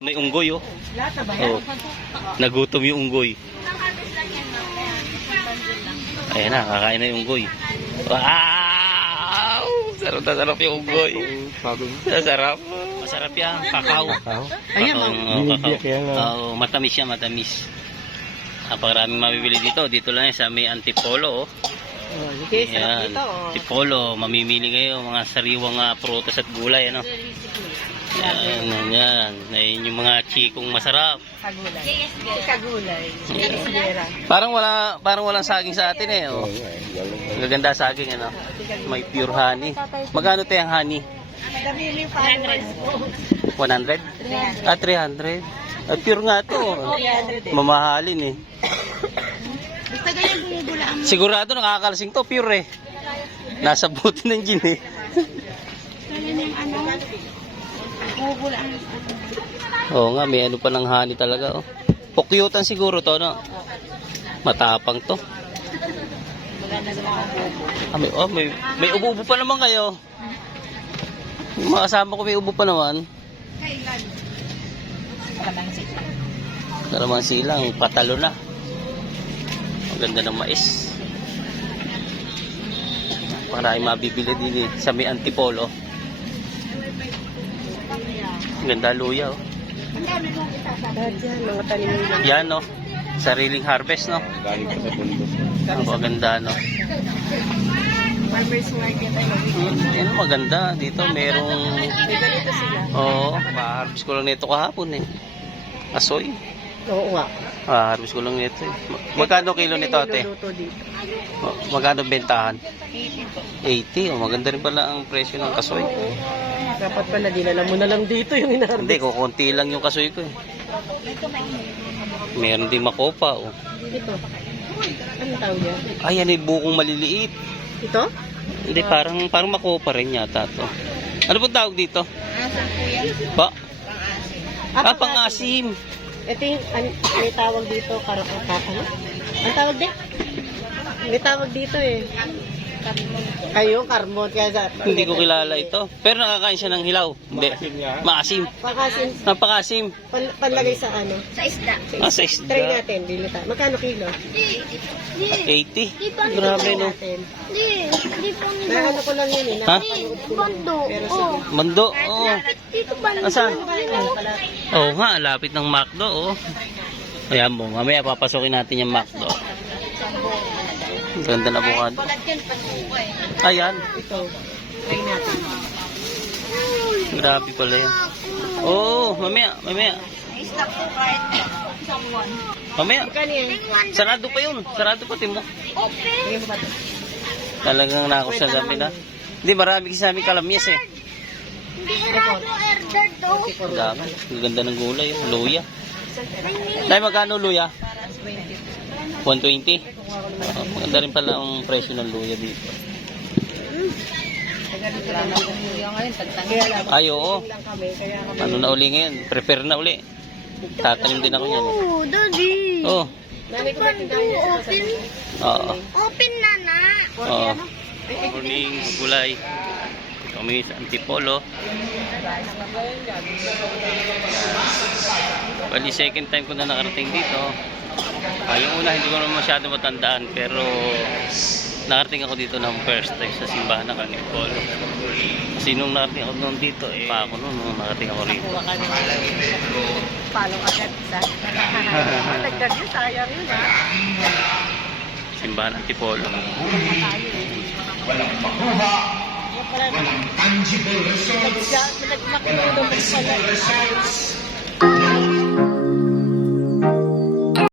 May unggoy, oh. Lata ba yan? Oh. Nagutom yung unggoy. Ayan na, kakain na yung unggoy. Wow! Sarap na sarap yung unggoy. Sarap. Masarap yan. Kakao. Ayan, kakao. Matamis siya, matamis. Napakaraming mabibili dito. Dito lang yan sa may Antipolo, oh. Okay, sarap Ayan. dito. Oh. Antipolo, mamimili kayo mga sariwang prutas at gulay, ano. Yan, yan. Ayun yung mga chikong masarap. Kagulay. Kagulay. Parang walang saging sa atin eh. Oh. Gaganda saging ano. May pure honey. Magkano 'te ang honey? 100? Ah, 300. At pure nga to. Mamahalin eh. Sigurado nakakalasing to, pure eh. Nasa buti ng gin eh. Oo nga, may ano pa ng honey talaga, oh. Pukyutan siguro to, no? Matapang to. Ah, may ubo-ubo pa naman kayo. Yung mga kasama ko may ubo pa naman. Kalamang silang, patalo na. Maganda ng mais. Maraming mabibili din eh, sa may Antipolo. Ganda luya, oh. Mga tanim nila. Yan, no? Sariling harvest, no? Galing pa sa bundok. Ang maganda, no? Farmers market ay Yan, maganda. Dito, merong... may ganito sila. Oo, ma-harvest ko lang nito kahapon, eh. Asoy. Oo nga. Ma-harvest ko lang nito, eh. Magkano kilo nito, ate? Niluluto dito. Magkano bentahan? 80. Oh, maganda rin pala ang presyo ng kasoy. Dapat pala dinala mo na lang dito yung inaharvest. Hindi, kukunti lang yung kasoy ko, eh. Meron din makopa, oh. Ito. Anong tawag yan? Ay, yan ay bukong maliliit. Ito? Hindi, parang makopa rin yata to. Ano pong tawag dito? Ba? Ah, pang-asim. Ito yung, may tawag dito, ano? Ang tawag din? May tawag dito eh. Kayo, karmon. Kaya sa, Hindi ko kilala ito. Pero nakakain siya ng hilaw. Hindi. Maasim. Pakasin, Napakasim. panlagay sa ano? Sa isda. Ah, sa isda. Try natin, dilita. Magkano kilo? 80. Grabe, no? Nahanap ko lang yun eh. Ha? Bando. Pero sa Mando. Oo. Asan? pala. Oo nga, lapit ng McDo. Oh. Ayan mo, mamaya papasokin natin yung McDo. Ang ganda na avocado. Ayan. Ito. Try natin. Grabe pala yan. Oo, mamaya. Mamaya. Magkano yan? Sarado pa yun. Sarado pa, Timo. Tingin mo ba ito? Talagang nakos sa dami na. Hindi, marami kasi namin kalamyas eh. Ang dami. Ang ganda ng gulay. Luya. Dahil magkano luya? 120. Maganda rin pala ang presyo ng luya dito. Ay, oo. Lang kami, kaya kami. Ano na uli ngayon? Prepare na uli. Tatanim din ako yan. Oh, Daddy. Oh. Nanay ko ba tindahan niya sa Open. Oo. Open na na. Oo. Morning, gulay. Kami sa Antipolo. Bali, second time ko na nakarating dito. Yung una, hindi ko naman masyado matandaan. Pero, nakarating ako dito ng first time sa simbahan ng Antipolo. Kasi nung nakarating ako noon dito, pa ako noon, nung nakarating ako rito. Palong agad sa. Nagdag yun, sayang yun ha. Simbahan Antipolo. Walang makuha. Walang tangible results. Nagmakinulo mo pala. Results.